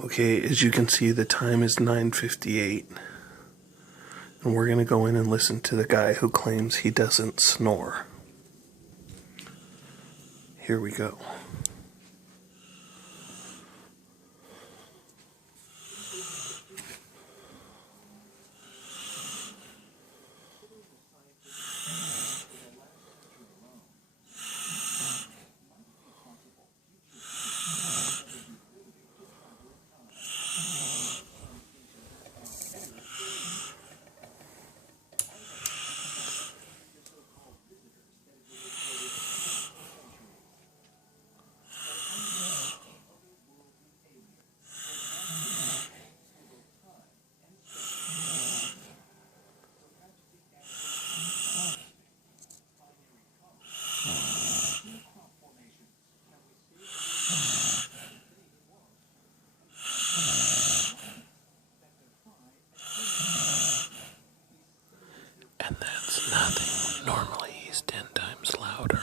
Okay, as you can see, the time is 9:58. And we're going to go in and listen to the guy who claims he doesn't snore. Here we go. And that's nothing. Normally he's 10 times louder.